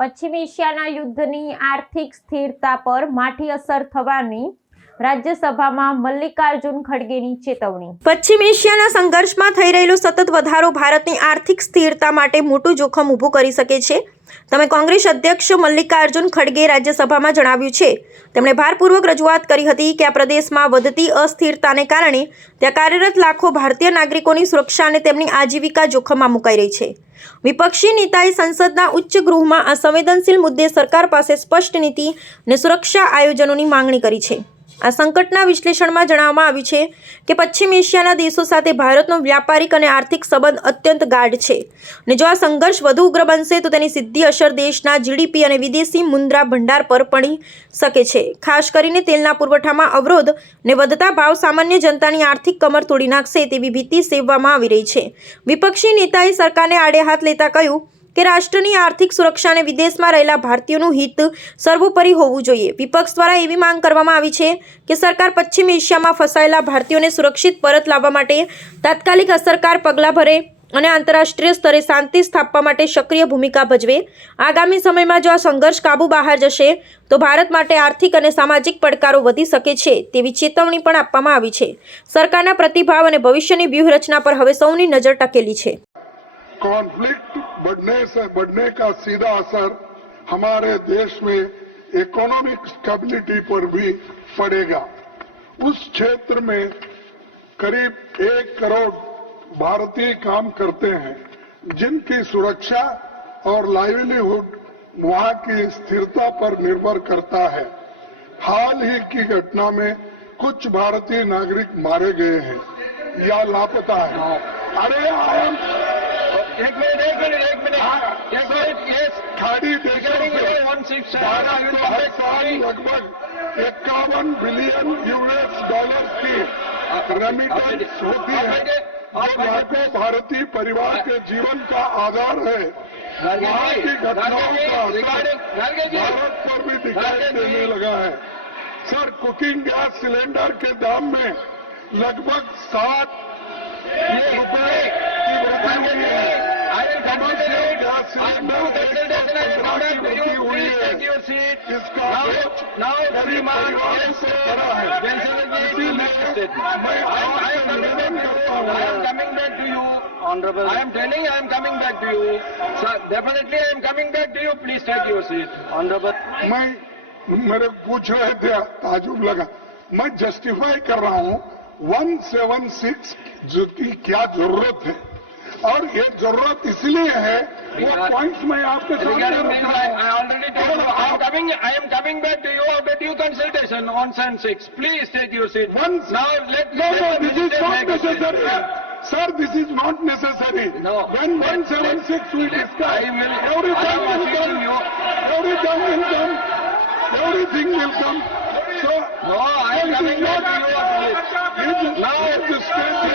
પશ્ચિમ એશિયાના યુદ્ધની આર્થિક સ્થિરતા પર માઠી અસર થવાની રાજ્યસભામાં મલ્લિકાર્જુન ખડગેની ચેતવણી। પશ્ચિમ એશિયાના સંઘર્ષમાં થઈ રહેલો સતત વધારો ભારતની આર્થિક સ્થિરતા માટે મોટું જોખમ ઊભું કરી શકે છે, તમે કોંગ્રેસ અધ્યક્ષ મલ્લિકાર્જુન ખડગે રાજ્યસભામાં જણાવ્યું છે। તેમણે ભારપૂર્વક રજૂઆત કરી હતી કે આ પ્રદેશમાં વધતી અસ્થિરતાને કારણે ત્યાં કાર્યરત લાખો ભારતીય નાગરિકોની સુરક્ષા અને તેમની આજીવિકા જોખમમાં મુકાઈ રહી છે। વિપક્ષી નેતાએ સંસદના ઉચ્ચ ગૃહમાં આ સંવેદનશીલ મુદ્દે સરકાર પાસે સ્પષ્ટ નીતિ અને સુરક્ષા આયોજનોની માંગણી કરી છે। આ સંકટના વિશ્લેષણમાં જણાવવામાં આવ્યું છે કે પશ્ચિમ એશિયાના દેશો સાથે ભારતનો વ્યાપારિક અને આર્થિક સંબંધ અત્યંત ગાઢ છે અને જો આ સંઘર્ષ વધુ ઉગ્ર બનશે તો તેની સીધી અસર દેશના જીડીપી અને વિદેશી મુદ્રા ભંડાર પર પડી શકે છે। ખાસ કરીને તેલના પુરવઠામાં અવરોધ અને વધતા ભાવ સામાન્ય જનતાની આર્થિક કમર તોડી નાખશે તેવી ભીતિ સેવવામાં આવી રહી છે। વિપક્ષી નેતાએ સરકારને આડે હાથ લેતા કહ્યું કે રાષ્ટ્રની આર્થિક સુરક્ષા અને વિદેશમાં રહેલા ભારતીયોનું હિત સર્વોપરી હોવું જોઈએ। વિપક્ષ દ્વારા એવી માંગ કરવામાં આવી છે કે સરકાર પશ્ચિમ એશિયામાં ફસાયેલા ભારતીયોને સુરક્ષિત પરત લાવવા માટે તાત્કાલિક અસરકાર પગલાં ભરે અને આંતરરાષ્ટ્રીય સ્તરે શાંતિ સ્થાપવા માટે સક્રિય ભૂમિકા ભજવે। આગામી સમયમાં જો આ સંઘર્ષ કાબુ બહાર જશે તો ભારત માટે આર્થિક અને સામાજિક પડકારો વધી શકે છે તેવી ચેતવણી પણ આપવામાં આવી છે। સરકારના પ્રતિભાવ અને ભવિષ્યની વ્યૂહરચના પર હવે સૌની નજર ટકેલી છે। कॉन्फ्लिक्ट बढ़ने का सीधा असर हमारे देश में इकोनॉमिक स्टेबिलिटी पर भी पड़ेगा। उस क्षेत्र में करीब 1 करोड़ भारतीय काम करते हैं, जिनकी सुरक्षा और लाइवलीहुड वहां की स्थिरता पर निर्भर करता है। हाल ही की घटना में कुछ भारतीय नागरिक मारे गए हैं या लापता है। अरे एक मिनट खाड़ी देशों से भारत साल लगभग 51 बिलियन $US की रेमिटेंस होती है, जो लाखों भारतीय परिवार के जीवन का आधार है। वहाँ की घटनाओं का असर भारत पर भी दिखाई देने लगा है। सर, कुकिंग गैस सिलेंडर के दाम में लगभग 7 रुपए की वृद्धि हुई है। गैस सिलेंडर वृद्धि हुई है। इसका गरीब परिवारों से बड़ा है। इसीलिए मैं आपसे निवेदन करता हूँ। I am coming back to you, Honorable. I am telling I am coming back to you. Sir, definitely I am coming back to you. Please take your seat, Honorable. मैं मेरे पूछ रहे थे, ताजुब लगा। मैं जस्टिफाई कर रहा हूँ 176 की क्या जरूरत है, और ये जरूरत इसलिए है, वो पॉइंट्स मैं आपके सामने रखा हूं। I already told you. I am coming back to you after due consultation on 176. Please take your seat. No, this is not necessary. Sir, this is not necessary. No. When 176 we discuss, everything will come. So, No, I am coming back to you. now the state